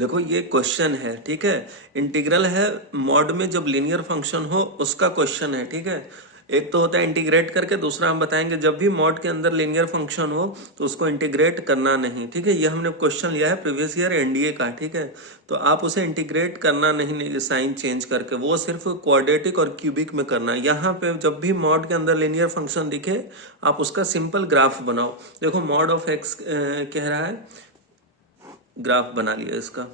देखो ये क्वेश्चन है, ठीक है। इंटीग्रल है मॉड में, जब लीनियर फंक्शन हो उसका क्वेश्चन है, ठीक है। एक तो होता है इंटीग्रेट करके, दूसरा हम बताएंगे जब भी मॉड के अंदर लीनियर फंक्शन हो तो उसको इंटीग्रेट करना नहीं, ठीक है। ये हमने क्वेश्चन लिया है प्रीवियस ईयर एनडीए का, ठीक है। तो आप उसे इंटीग्रेट करना नहीं साइन चेंज करके, वो सिर्फ क्वाड्रेटिक और क्यूबिक में करना है। यहाँ पे जब भी मॉड के अंदर लीनियर फंक्शन दिखे आप उसका सिंपल ग्राफ बनाओ। देखो मॉड ऑफ एक्स कह रहा है, ग्राफ बना लिया इसका,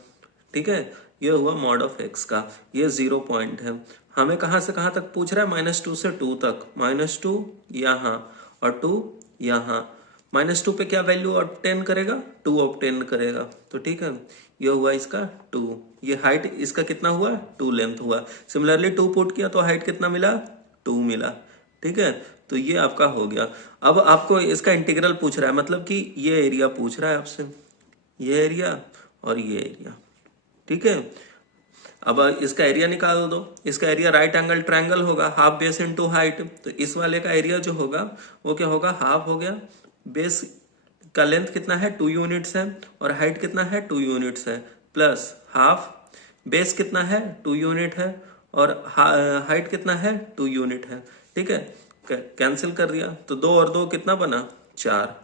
ठीक है। ये हुआ मॉड ऑफ एक्स का, ये 0 पॉइंट है। हमें कहाँ से कहाँ तक पूछ रहा है, -2 से 2 तक। -2 यहाँ और 2 यहाँ। -2 पे क्या वैल्यू ऑब्टेन करेगा, 2 ऑब्टेन करेगा। तो ठीक है, ये हुआ इसका 2। ये हाइट इसका कितना हुआ, 2 लेंथ हुआ। सिमिलरली 2 पुट किया तो हाइट कितना मिला, 2 मिला, ठीक है। तो ये आपका हो गया। अब आपको इसका इंटीग्रल पूछ रहा है, मतलब कि ये एरिया पूछ रहा है आपसे, ये एरिया और ये एरिया, ठीक है। अब इसका एरिया निकाल दो। इसका एरिया राइट एंगल ट्रायंगल होगा, हाफ बेस इनटू हाइट। तो इस वाले का एरिया जो होगा वो क्या होगा, हाफ हो गया। बेस का लेंथ कितना है, 2 यूनिट्स है, और हाइट कितना है, 2 यूनिट्स है, प्लस हाफ। बेस कितना है, 2 यूनिट है, और हाइट कितना है, 2 यूनिट है, ठीक है। कैंसिल कर दिया तो 2 और 2 कितना बना, 4।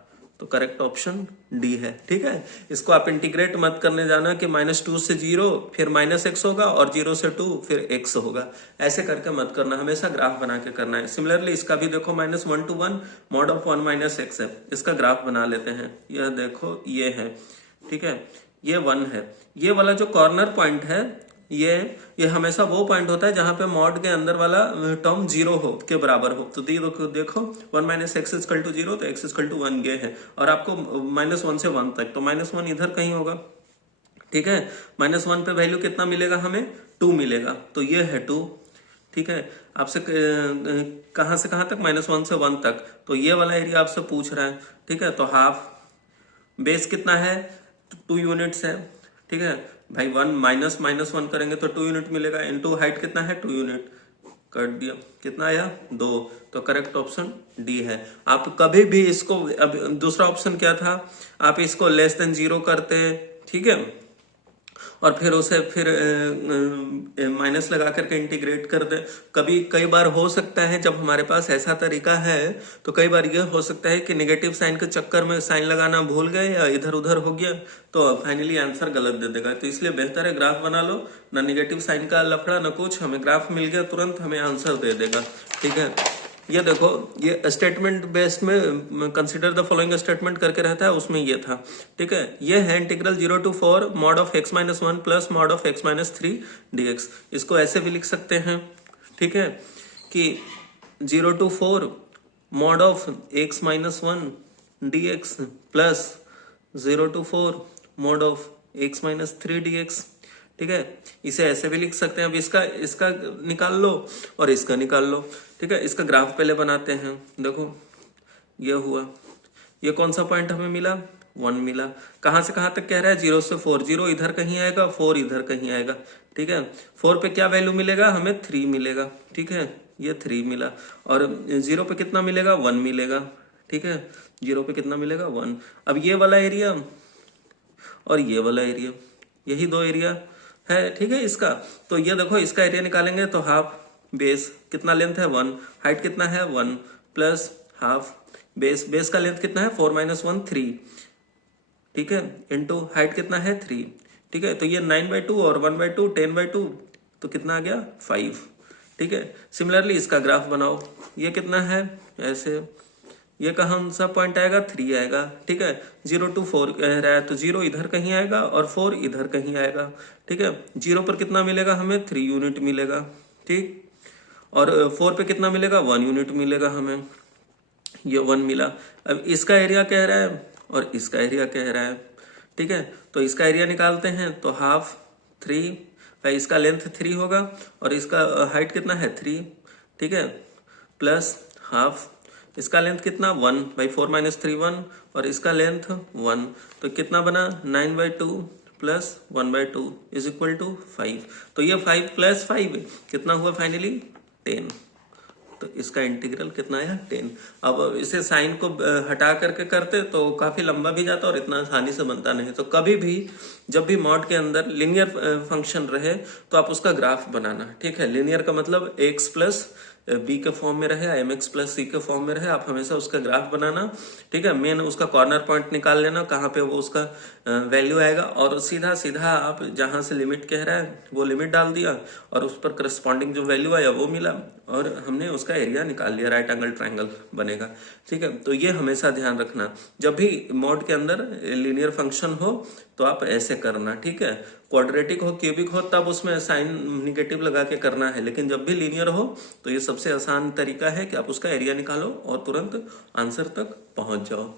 तो करेक्ट ऑप्शन डी है, ठीक है। इसको आप इंटीग्रेट मत करने जाना कि -2 से 0 फिर -x होगा और 0 से 2 फिर x होगा, ऐसे करके मत करना। हमेशा ग्राफ बना के करना है। सिमिलरली इसका भी देखो -1 to 1 मॉड ऑफ 1 - x है। इसका ग्राफ बना लेते हैं। यह देखो ये है, ठीक है, ये 1 है। ये वाला जो कॉर्नर पॉइंट है, ये हमेशा वो पॉइंट होता है जहां पे मॉड के अंदर वाला टर्म 0 हो, के बराबर हो। तो देखो 1 - x = 0, तो x = 1 ये है। और आपको -1 से 1 तक, तो -1 इधर कहीं होगा, ठीक है। -1 पे वैल्यू कितना मिलेगा हमें, 2 मिलेगा। तो ये है 2, ठीक है। आपसे कहां से कहां तक, -1 से 1 तक। तो ये वाला एरिया आपसे पूछ रहा है, ठीक है। तो हाफ। बेस कितना है, 2 यूनिट्स है, ठीक है भाई। 1 -1 करेंगे तो 2 यूनिट मिलेगा। इनटू हाइट कितना है, 2 यूनिट। कर दिया, कितना आया, 2। तो करेक्ट ऑप्शन डी है। आप कभी भी इसको, अब दूसरा ऑप्शन क्या था, आप इसको <0 करते, ठीक है, और फिर उसे फिर माइनस लगा करके इंटीग्रेट कर दे। कई बार हो सकता है जब हमारे पास ऐसा तरीका है, तो कई बार यह हो सकता है कि नेगेटिव साइन के चक्कर में साइन लगाना भूल गए या इधर उधर हो गया, तो फाइनली आंसर गलत दे देगा। तो इसलिए बेहतर है ग्राफ बना लो, ना नेगेटिव साइन का लफड़ा ना कुछ, हमें ग्राफ मिल गया तुरंत हमें आंसर दे देगा, ठीक है। ये देखो, ये स्टेटमेंट बेस्ड में कंसीडर द फॉलोइंग स्टेटमेंट करके रहता है, उसमें ये था, ठीक है। ये है integral 0 to 4 mod of x - 1 plus mod of x - 3 dx। इसको ऐसे भी लिख सकते हैं, ठीक है, कि 0 to 4 mod of x - 1 dx plus 0 to 4 mod of x - 3 dx, ठीक है। इसे ऐसे भी लिख सकते हैं। अब इसका इसका निकाल लो और इसका निकाल लो, ठीक है। इसका ग्राफ पहले बनाते हैं। देखो ये हुआ, ये कौन सा पॉइंट हमें मिला, 1 मिला। कहां से कहां तक कह रहा है, 0 से 4। 0 इधर कहीं आएगा, 4 इधर कहीं आएगा, ठीक है। 4 पे क्या वैल्यू मिलेगा हमें, 3 मिलेगा, ठीक है। ये 3 मिला। और 0 पे कितना मिलेगा, 1 मिलेगा, ठीक है। 0 पे कितना मिलेगा, 1। अब ये वाला एरिया और ये वाला एरिया, यही 2 एरिया है, ठीक है इसका। तो ये देखो, इसका एरिया निकालेंगे तो हाफ। बेस कितना लेंथ है, 1। हाइट कितना है, 1 प्लस हाफ। बेस का लेंथ कितना है, 4 - 1 3, ठीक है, इनटू हाइट कितना है, 3, ठीक है। तो ये 9/2 और 1/2 10/2, तो कितना आ गया, 5, ठीक है। सिमिलरली इसका ग्राफ बनाओ। ये कितना है, ऐसे, ये कौन सा पॉइंट आएगा, 3 आएगा, ठीक है। 0 to 4 कह रहा है, तो 0 इधर कहीं आएगा और 4 इधर कहीं आएगा, ठीक है। 0 पर कितना मिलेगा हमें, 3 यूनिट मिलेगा, ठीक। और 4 पे कितना मिलेगा, 1 यूनिट मिलेगा हमें, ये 1 मिला। अब इसका एरिया कह रहा है और इसका एरिया कह रहा है, ठीक है। तो इसका एरिया निकालते हैं तो हाफ 3, भाई इसका लेंथ 3 होगा और इसका हाइट कितना है, 3, ठीक है, प्लस हाफ। इसका लेंथ कितना, 1, भाई 4 - 3 1, और इसका लेंथ 1, तो कितना बना, 9/2 प्लस 1/2 इज इक्वल टू 5। तो ये 5 + 5 कितना हुआ फाइनली, 10। तो इसका इंटीग्रल कितना आया 10। अब इसे साइन को हटा करके करते तो काफी लंबा भी जाता और इतना आसानी से बनता नहीं। तो कभी भी जब भी मॉड के अंदर लीनियर फंक्शन रहे तो आप उसका ग्राफ बनाना, ठीक है। लीनियर का मतलब एक्स प्लस बी के फॉर्म में रहे, एम एक्स प्लस सी के फॉर्म में रहे, आप हमेशा उसका ग्राफ बनाना, ठीक है। मेन उसका कॉर्नर पॉइंट निकाल लेना कहाँ पे वो उसका वैल्यू आएगा, और सीधा सीधा आप जहां से लिमिट कह रहा है वो लिमिट डाल दिया और उस पर करस्पॉन्डिंग जो वैल्यू आया वो मिला और हमने उसका एरिया निकाल लिया, राइट एंगल ट्रायंगल बनेगा, ठीक है। तो ये हमेशा ध्यान रखना, जब भी मॉड के अंदर लीनियर फंक्शन हो तो आप ऐसे करना, ठीक है। क्वाड्रेटिक हो, क्यूबिक हो, तब उसमें साइन निगेटिव लगा के करना है, लेकिन जब भी लीनियर हो तो ये सबसे आसान तरीका है कि आप उसका एरिया निकालो और तुरंत आंसर तक पहुंच जाओ।